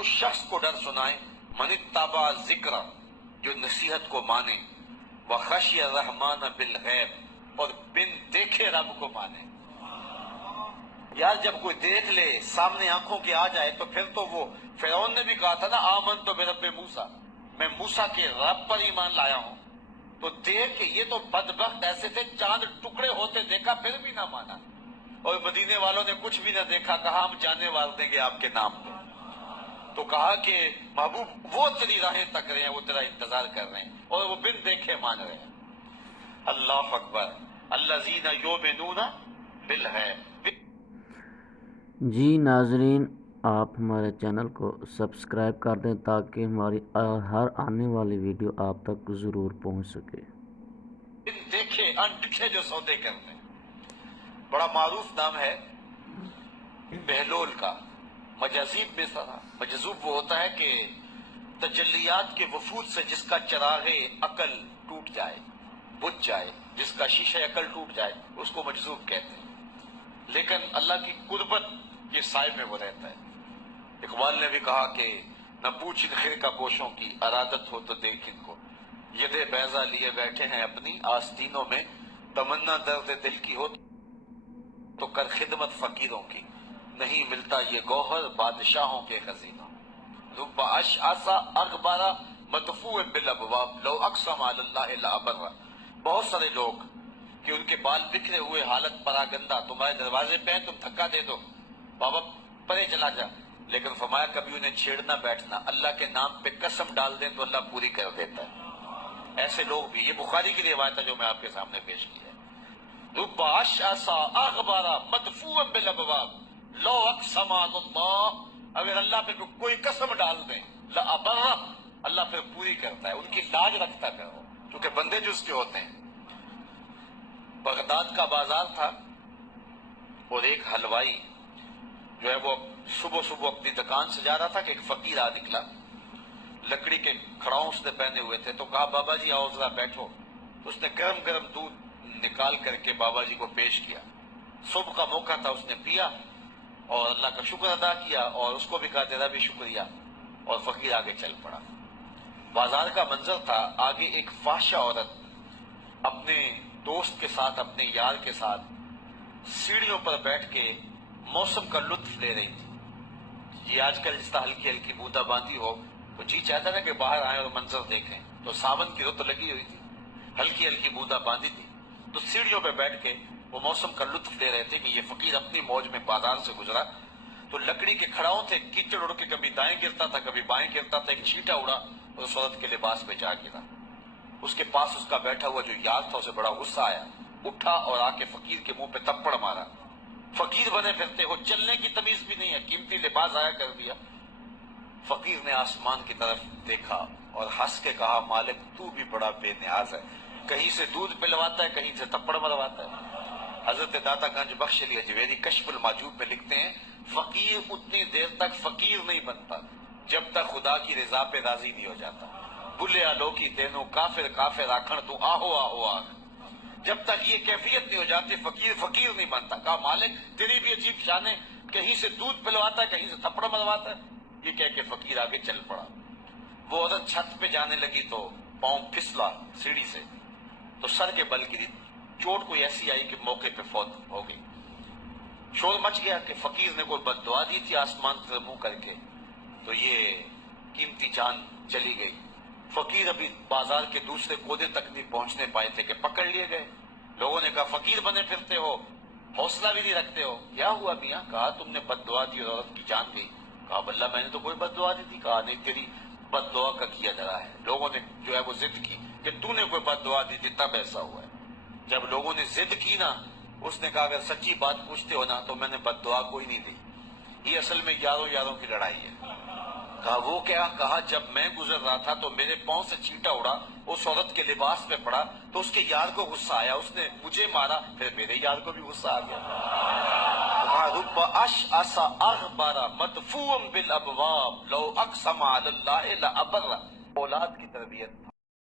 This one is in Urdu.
اس شخص کو ڈر سنائیں من اتبع ذکر، جو نصیحت کو مانے، وخشی الرحمن بالغیب، اور بن دیکھے رب کو مانے۔ یار جب کوئی دیکھ لے، سامنے آنکھوں کے آ جائے، تو پھر تو وہ فرعون نے بھی کہا تھا نا آمنت برب موسیٰ، میں موسیٰ کے رب پر ایمان لایا ہوں۔ تو دیکھ کہ یہ تو بدبخت ایسے تھے، چاند ٹکڑے ہوتے دیکھا پھر بھی نہ مانا، اور مدینے والوں نے کچھ بھی نہ دیکھا، کہا ہم جانے وار دیں گے آپ کے نام پہ۔ تو کہا کہ محبوب وہ تیری راہیں تک رہے ہیں، وہ تیرا انتظار کر رہے ہیں، اور وہ بن دیکھے مان رہے ہیں۔ اللہ اکبر، الذین یؤمنون بالغیب۔ جی ناظرین، آپ ہمارے چینل کو سبسکرائب کر دیں تاکہ ہماری ہر آنے والی ویڈیو آپ تک ضرور پہنچ سکے۔ دیکھے انڈکھے جو سودے کرتے ہیں، بڑا معروف نام ہے بہلول کا۔ مجاذیب میں مجذوب وہ ہوتا ہے کہ تجلیات کے وفود سے جس کا چراغ عقل ٹوٹ جائے، بجھ جائے، جس کا شیشہ عقل ٹوٹ جائے، اس کو مجذوب کہتے ہیں۔ لیکن اللہ کی قربت کے سائے میں وہ رہتا ہے۔ اقبال نے بھی کہا کہ نہ پوچھ ان خرقہ پوشوں کی، ارادت ہو تو دیکھ ان کو، ید بیضا لیے بیٹھے ہیں اپنی آستینوں میں، تمنا درد دل کی ہو تو کر خدمت فقیروں کی، نہیں ملتا یہ گوہر بادشاہوں کے خزینوں۔ رب اشعث اغبر مدفوع بالابواب لو اقسم علی اللہ لابر۔ بہت سارے لوگ کہ ان کے بال بکھرے ہوئے، حالت پراگندہ، تمہارے دروازے پہ ہیں، تم دھکا دے دو، بابا پرے چلا جا، لیکن فرمایا کبھی انہیں چھیڑنا بیٹھنا، اللہ کے نام پہ قسم ڈال دیں تو اللہ پوری کر دیتا ہے۔ ایسے لوگ بھی، یہ بخاری کی روایت ہے جو میں آپ کے سامنے پیش کی ہے۔ رب اشعث اغبر مدفوع بالابواب لو اقسم علی اللہ، اگر اللہ پہ کوئی قسم ڈال دیں، لابر، اللہ پھر پوری کرتا ہے، ان کی لاج رکھتا ہے وہ، کیونکہ بندے جو اس کے ہوتے ہیں۔ بغداد کا بازار تھا، اور ایک حلوائی جو ہے وہ صبح صبح اپنی دکان سے جا رہا تھا کہ ایک فقیر آ نکلا، لکڑی کے کھڑاؤں اس نے پہنے ہوئے تھے، تو کہا بابا جی آؤ ذرا بیٹھو۔ تو اس نے گرم گرم دودھ نکال کر کے بابا جی کو پیش کیا۔ صبح کا موقع تھا، اس نے پیا اور اللہ کا شکر ادا کیا، اور اس کو بھی کہا تیرا بھی شکریہ، اور فقیر آگے چل پڑا۔ بازار کا منظر تھا، آگے ایک فاحشہ عورت اپنے دوست کے ساتھ، اپنے یار کے ساتھ سیڑھیوں پر بیٹھ کے موسم کا لطف لے رہی تھی۔ یہ آج کل جس طرح ہلکی ہلکی بوندا باندی ہو تو جی چاہتا نا کہ باہر آئیں اور منظر دیکھیں، تو ساون کی رت لگی ہوئی تھی، ہلکی ہلکی بوندا باندی تھی، تو سیڑھیوں پہ بیٹھ کے وہ موسم کا لطف لے رہے تھے کہ یہ فقیر اپنی موج میں بازار سے گزرا، تو لکڑی کے کھڑاؤں تھے، کیچڑ اڑ کے کبھی دائیں گرتا تھا کبھی بائیں گرتا تھا، ایک چھینٹا اڑا اور اس عورت کے لباس پہ جا گرا۔ اس کے پاس اس کا بیٹھا ہوا جو یار تھا اسے بڑا غصہ آیا، اٹھا اور آ کے فقیر کے منہ پہ تپڑ مارا۔ فقیر بنے پھرتے ہو، چلنے کی تمیز بھی نہیں ہے، قیمتی لباس ضائع کر دیا۔ فقیر نے آسمان کی طرف دیکھا اور ہنس کے کہا مالک تو بھی بڑا بے نیاز ہے، کہیں سے دودھ پلواتا ہے کہیں سے تپڑ مرواتا ہے۔ حضرت داتا گنج بخش علی حجویری کشف المحجوب میں لکھتے ہیں فقیر اتنی دیر تک فقیر نہیں بنتا جب تک خدا کی رضا پہ راضی نہیں ہو جاتا۔ بلے آلو کی تینوں کافر کافر آکھن تو آہو آہو آکھ، جب تک یہ کیفیت نہیں ہو جاتی فقیر فقیر نہیں بنتا۔ کہا مالک تیری بھی عجیب شان ہے، کہیں سے دودھ پلواتا ہے کہیں سے تھپڑ مرواتا ہے۔ یہ کہہ کے فقیر آگے چل پڑا۔ وہ عورت چھت پہ جانے لگی تو پاؤں پھسلا سیڑھی سے تو سر کے بل گری، چوٹ کوئی ایسی آئی کہ موقع پہ فوت ہو گئی۔ شور مچ گیا کہ فقیر نے کوئی بد دعا دی تھی آسمان سے منہ کر کے، تو یہ قیمتی جان چلی گئی۔ فقیر ابھی بازار کے دوسرے کودے تک نہیں پہنچنے پائے تھے کہ پکڑ لیے گئے۔ لوگوں نے کہا فقیر بنے پھرتے ہو، حوصلہ بھی نہیں رکھتے ہو، کیا ہوا میاں؟ کہا تم نے بد دعا دی اور عورت کی جان گئی۔ کہا بلّہ میں نے تو کوئی بد دعا دی تھی۔ کہا نہیں، تیری بد دعا کا کیا جا رہا ہے۔ لوگوں نے جو ہے وہ ضد کی کہ تو نے کوئی بد دعا دی تھی تب ایسا ہوا ہے۔ جب لوگوں نے ضد کی نا، اس نے کہا اگر سچی بات پوچھتے ہو نا تو میں نے بد دعا کوئی نہیں دی، یہ اصل میں یاروں یاروں کی لڑائی ہے۔ کہا وہ کیا؟ کہا جب میں گزر رہا تھا تو میرے پاؤں سے چینٹا اڑا، اس عورت کے لباس پہ پڑا تو اس کے یار کو غصہ آیا، اس نے مجھے مارا، پھر میرے یار کو بھی غصہ آ گیا۔ کہا رب اشعث اغبر مدفوع بالابواب لو اقسم علی اللہ لابر۔ اولاد کی تربیت